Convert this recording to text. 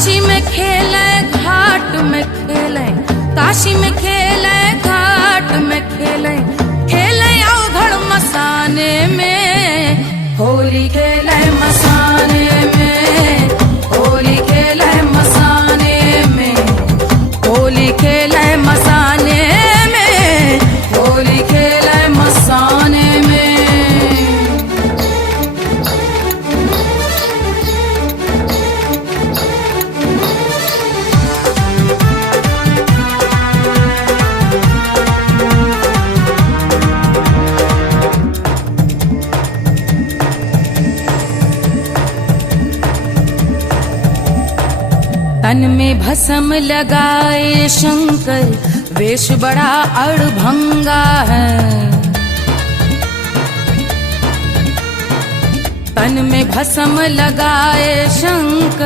काशी में खेले घाट में खेले, काशी में खेले घाट में खेले, खेले अवघड़ मसाने में, होली खेले मसाने में, होली खेले मसाने में, होली खेले मसाने में, होली खेले मसाने में। तन में भस्म लगाए शंकर, वेश बड़ा अड़भंगा है। तन में भस्म लगाए शंकर,